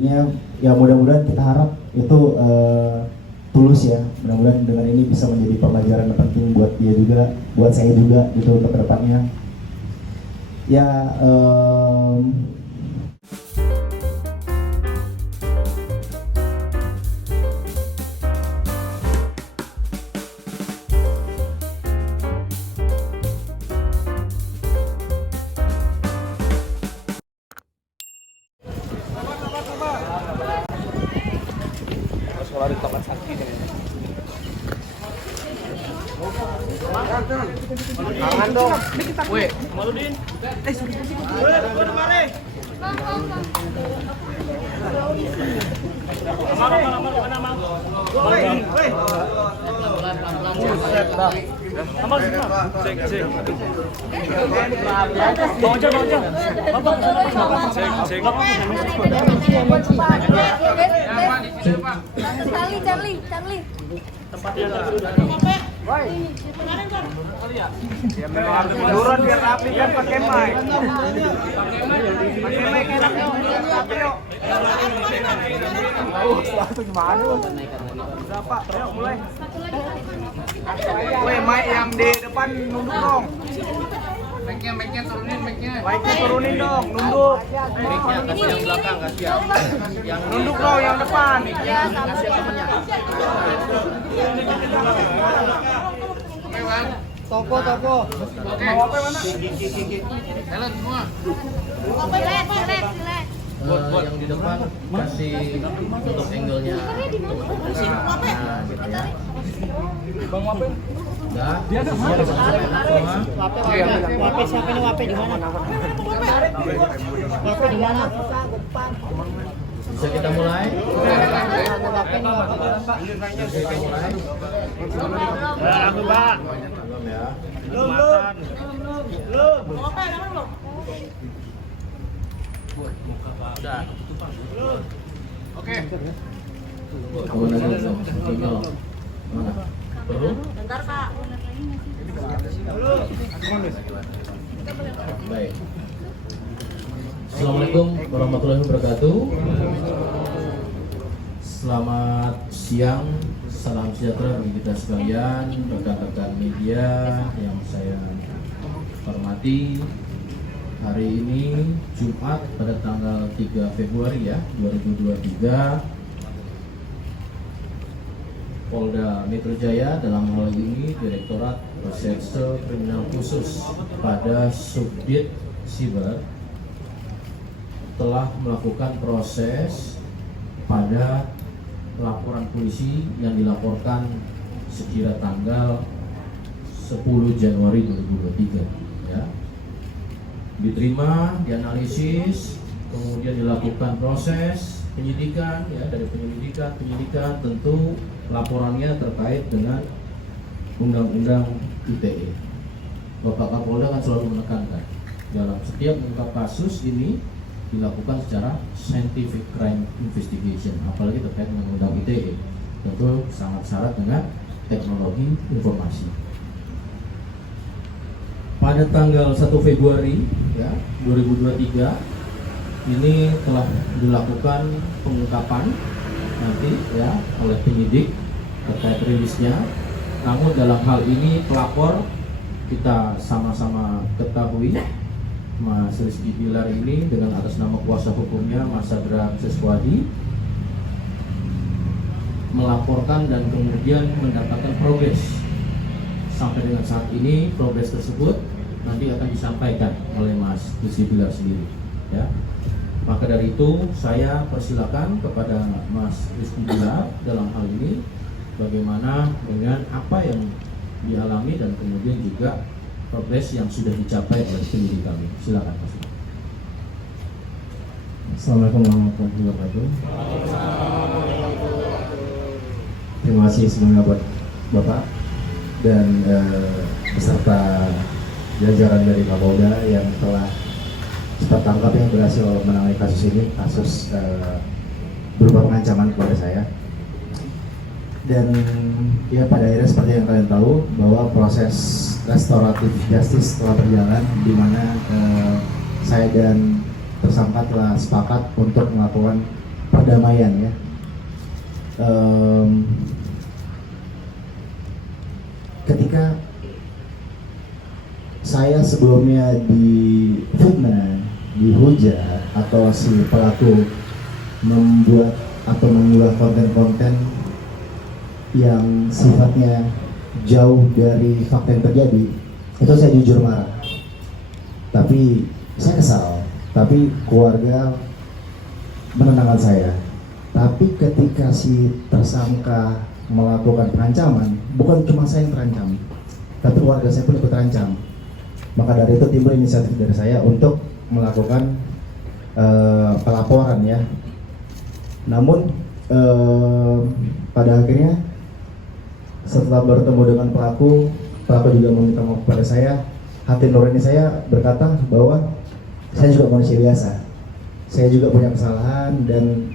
Ya mudah-mudahan kita harap itu tulus ya. Mudah-mudahan dengan ini bisa menjadi pembelajaran yang penting buat dia juga, buat saya juga gitu untuk kedepannya. Ya. Sekolah di tempat sakit ini. Tangan dong. Weh, Maludin. Charlie. Tempatnya ya memang harus munduran biar rapi kan pakai mic. Pakai mic enak yuk. Satu gimana lu? Berapa? Ayo mulai. Woi, mic yang di depan nunduk dong. Mic-nya turunin dong, nunduk. Mic-nya kasih yang belakang, kasih yang nunduk dong yang depan. Ya, sama temennya. Toko. Oke. Mau apa mana? Jalan semua. Relax. Yang di depan kasih untuk angle-nya. Nah, gitu ya. Bang Wape. Enggak. Dia ada semua. Wape siapa ini? Wape di mana? Wape di mana? Bisa kita mulai? Aku, Pak. Belum ya. Udah. Oke. Mana dulu? Tinggal. Mana? Perlu? Bentar, Pak. Baik. Assalamualaikum warahmatullahi wabarakatuh. Selamat siang, salam sejahtera bagi kita sekalian, rekan-rekan media yang saya hormati. Hari ini Jumat pada tanggal 3 Februari ya 2023, Polda Metro Jaya dalam hal ini Direktorat Reserse Kriminal Khusus pada Subdit Siber telah melakukan proses pada laporan polisi yang dilaporkan sekira tanggal 10 Januari 2023 ya. Diterima, dianalisis, kemudian dilakukan proses penyidikan ya. Dari penyidikan tentu laporannya terkait dengan Undang-Undang ITE. Bapak Kapolda kan selalu menekankan dalam setiap mengungkap kasus ini dilakukan secara scientific crime investigation, apalagi terkait dengan Undang ITE, tentu sangat syarat dengan teknologi informasi. Pada tanggal 1 Februari ya 2023 ini telah dilakukan pengungkapan nanti ya oleh penyidik terkait rilisnya. Namun dalam hal ini pelapor kita sama-sama ketahui Mas Rizky Bilar ini dengan atas nama kuasa hukumnya Mas Sadra Seswadi melaporkan dan kemudian mendapatkan progres. Sampai dengan saat ini progres tersebut nanti akan disampaikan oleh Mas Rizky Bilar sendiri ya. Maka dari itu saya persilakan kepada Mas Rizky Bilar dalam hal ini bagaimana dengan apa yang dialami dan kemudian juga progres yang sudah dicapai oleh penyidik kami. Silakan Mas. Assalamualaikum warahmatullahi wabarakatuh. Terima kasih semuanya buat Bapak dan beserta jajaran dari Kapolda yang telah cepat tangkap yang berhasil menangani kasus ini, kasus berupa pengancaman kepada saya. Dan ya pada akhirnya seperti yang kalian tahu bahwa proses restoratif justice telah berjalan, di mana saya dan tersangka telah sepakat untuk melakukan perdamaian ya. Ketika saya sebelumnya difitnah, dihujat, atau si pelaku membuat atau mengunggah konten-konten yang sifatnya jauh dari fakta yang terjadi, itu saya jujur marah. Tapi saya kesal, tapi keluarga menenangkan saya. Tapi ketika si tersangka melakukan pengancaman, bukan cuma saya yang terancam, tapi keluarga saya pun ikut terancam. Maka dari itu timbul inisiatif dari saya untuk melakukan pelaporan ya. Namun pada akhirnya setelah bertemu dengan pelaku juga meminta maaf kepada saya. Hati nurani saya berkata bahwa saya juga manusia biasa, saya juga punya kesalahan, dan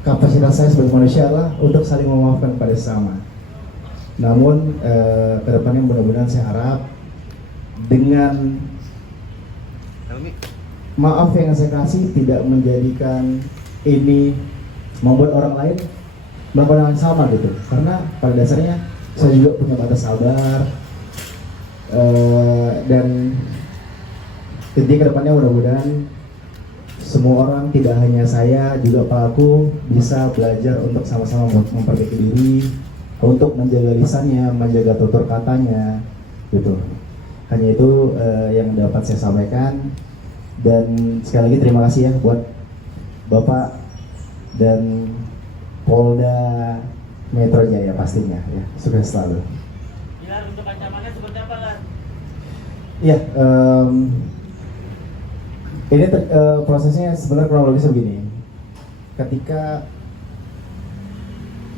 kapasitas saya sebagai manusia adalah untuk saling memaafkan kepada sesama. Namun kedepannya mudah-mudahan saya harap dengan maaf yang saya kasih tidak menjadikan ini membuat orang lain melakukan hal yang sama gitu. Karena pada dasarnya saya juga punya batas sabar, dan intinya kedepannya mudah-mudahan semua orang, tidak hanya saya, juga pelaku bisa belajar untuk sama-sama memperbaiki diri, untuk menjaga lisannya, menjaga tutur katanya gitu. Hanya itu yang dapat saya sampaikan. Dan sekali lagi terima kasih ya buat Bapak dan Polda Metro Jaya pastinya ya. Sukses selalu. Ya, untuk ancamannya seperti apa kan? Iya, ini prosesnya sebenarnya kronologisnya begini. Ketika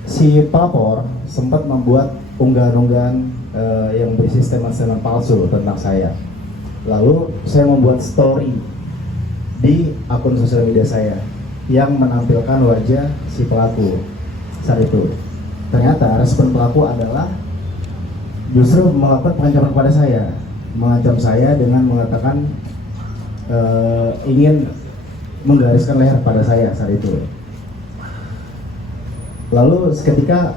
si pelapor sempat membuat unggahan-unggahan yang berisi statement-statement palsu tentang saya. Lalu saya membuat story di akun sosial media saya yang menampilkan wajah si pelaku saat itu. Ternyata respon pelaku adalah justru melakukan pengancaman kepada saya, mengancam saya dengan mengatakan ingin menggariskan leher pada saya saat itu. Lalu seketika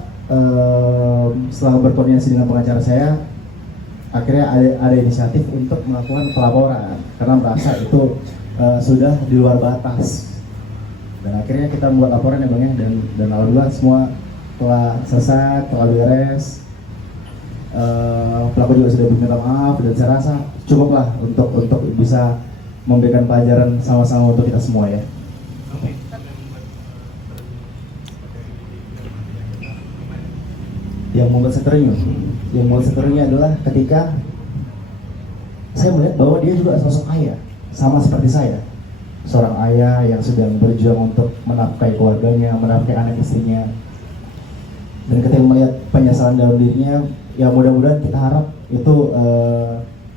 setelah berkoordinasi dengan pengacara saya, akhirnya ada inisiatif untuk melakukan pelaporan karena merasa itu sudah di luar batas. Dan akhirnya kita membuat laporan ya Bang ya, dan alhamdulillah semua telah selesai, telah beres. Pelaku juga sudah minta maaf, dan saya rasa cukuplah untuk bisa memberikan pelajaran sama-sama untuk kita semua ya. Yang membuat saya terenyuh adalah ketika saya melihat bahwa dia juga sosok ayah, sama seperti saya, seorang ayah yang sedang berjuang untuk menafkahi keluarganya, menafkahi anak istrinya. Dan ketika melihat penyesalan dalam dirinya, ya mudah-mudahan kita harap itu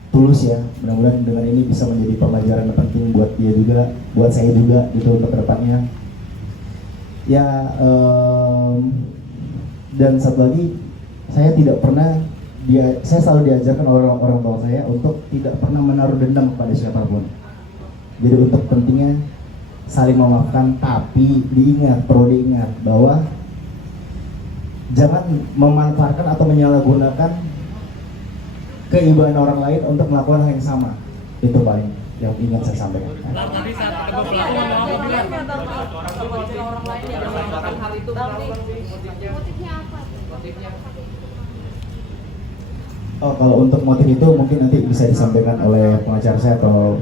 tulus ya. Mudah-mudahan dengan ini bisa menjadi pembelajaran yang penting buat dia juga, buat saya juga gitu untuk kedepannya. Ya, dan satu lagi, saya selalu diajarkan oleh orang tua saya untuk tidak pernah menaruh dendam kepada siapapun. Jadi untuk pentingnya saling memaafkan, tapi perlu diingat bahwa jangan memanfaatkan atau menyalahgunakan keibuan orang lain untuk melakukan hal yang sama. Itu paling yang ingin saya sampaikan. Tadi saat kedua pelaku ngomong apa bilang? Orang lain yang melakukan hal itu, motifnya apa? Oh, kalau untuk motif itu mungkin nanti bisa disampaikan oleh pengacara saya atau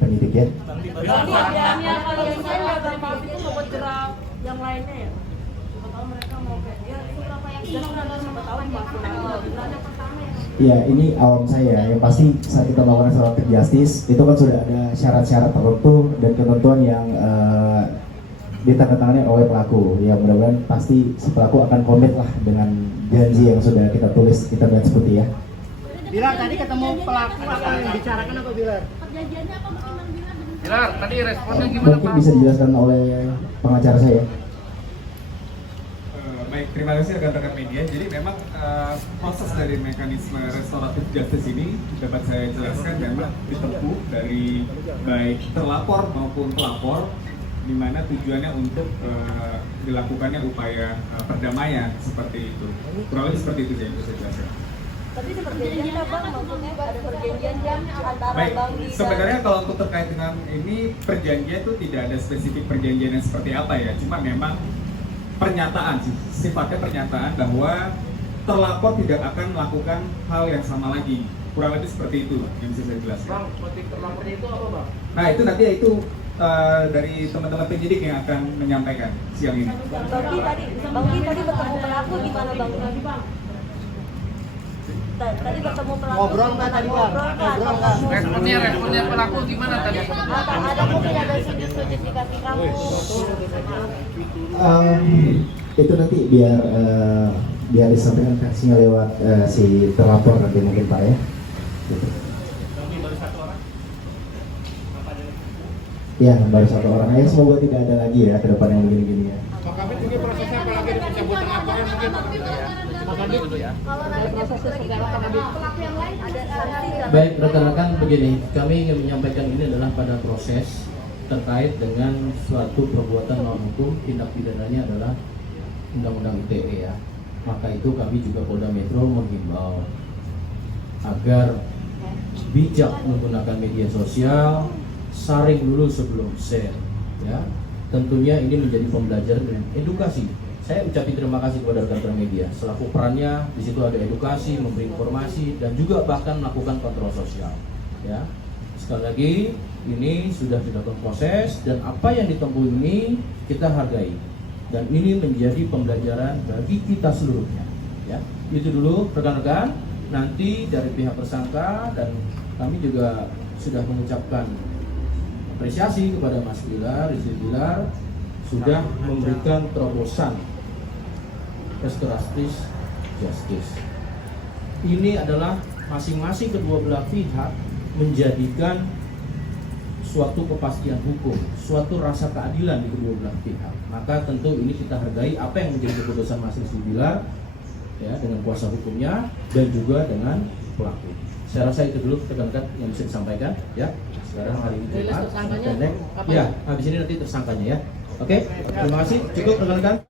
penyidik ya. Biasanya kalian saya nggak bermaksud itu membuat jerak yang lainnya ya. Kalau mereka mau kayak dia itu apa yang sudah tahun Ya, ini awam saya. Yang pasti saat kita melakukan restoratif justice itu kan sudah ada syarat-syarat tertentu dan ketentuan yang ditandatangani oleh pelaku. Ya, mudah-mudahan pasti si pelaku akan komit lah dengan janji yang sudah kita tulis, kita buat seperti ya. Bilar, tadi ketemu pelaku apa yang dibicarakan apa Bilar? Perjanjiannya apa mungkin Bang Bilar? Bilar, tadi responnya gimana Mungkin Pak? bisa dijelaskan oleh pengacara saya. Baik, terima kasih rekan-rekan media. Jadi memang proses dari mekanisme restoratif justice ini dapat saya jelaskan memang ditempuh dari baik terlapor maupun pelapor di mana tujuannya untuk dilakukannya upaya perdamaian seperti itu. Kurang lebih seperti itu yang bisa jelaskan. Tapi ada perjanjian nggak bang? Maksudnya ada perjanjian jam antara Baik, bang Di sebenarnya kalau untuk terkait dengan ini perjanjian itu tidak ada spesifik perjanjian yang seperti apa ya, cuma memang pernyataan sih, sifatnya pernyataan bahwa terlapor tidak akan melakukan hal yang sama lagi. Kurang lebih seperti itu yang bisa saya jelaskan. Bang, motif terlapor itu apa bang? Nah itu nanti itu dari teman-teman penyidik yang akan menyampaikan siang ini. Bang Di tadi bertemu pelaku gimana bang? Tadi bertemu pelaku Ngobrol nggak tadi, Bang? Ngobrol nggak? Responnya pelaku gimana tadi? Ada mungkin ada sudut-sudut di kaki kamu. Itu nanti biar disampaikan versinya lewat si terlapor nanti mungkin Pak ya. Gitu. Ya, baru satu orang. Ya, semoga tidak ada lagi ya ke depan yang begini-gini ya. Pak Kabit ini prosesnya apalagi pencabutan laporan mungkin Pak Kabit dulu ya. Kalau nanti proses pelaku yang lain ada sanksi. Baik rekan-rekan, begini, kami ingin menyampaikan ini adalah pada proses terkait dengan suatu perbuatan melawan hukum, tindak pidananya adalah Undang-Undang ITE ya. Maka itu kami juga Polda Metro menghimbau agar bijak menggunakan media sosial, saring dulu sebelum share ya. Tentunya ini menjadi pembelajaran dan edukasi. Saya ucapin terima kasih kepada rekan-rekan media. Selaku perannya di situ ada edukasi, memberi informasi dan juga bahkan melakukan kontrol sosial ya. Sekali lagi ini sudah dilakukan proses dan apa yang ditempuh ini kita hargai. Dan ini menjadi pembelajaran bagi kita seluruhnya ya. Itu dulu rekan-rekan. Nanti dari pihak tersangka dan kami juga sudah mengucapkan apresiasi kepada Mas Bilar, Rizky Bilar sudah memberikan terobosan restoratif justice. Ini adalah masing-masing kedua belah pihak menjadikan suatu kepastian hukum, suatu rasa keadilan di kedua belah pihak. Maka tentu ini kita hargai apa yang menjadi keputusan Mas Rizky Bilar ya, dengan kuasa hukumnya dan juga dengan pelaku. Saya rasa itu dulu rekan-rekan yang bisa disampaikan ya. Sekarang hari ini Jumat, pendek. Ya, habis ini nanti tersangkanya ya. Oke, terima kasih. Cukup rekan-rekan.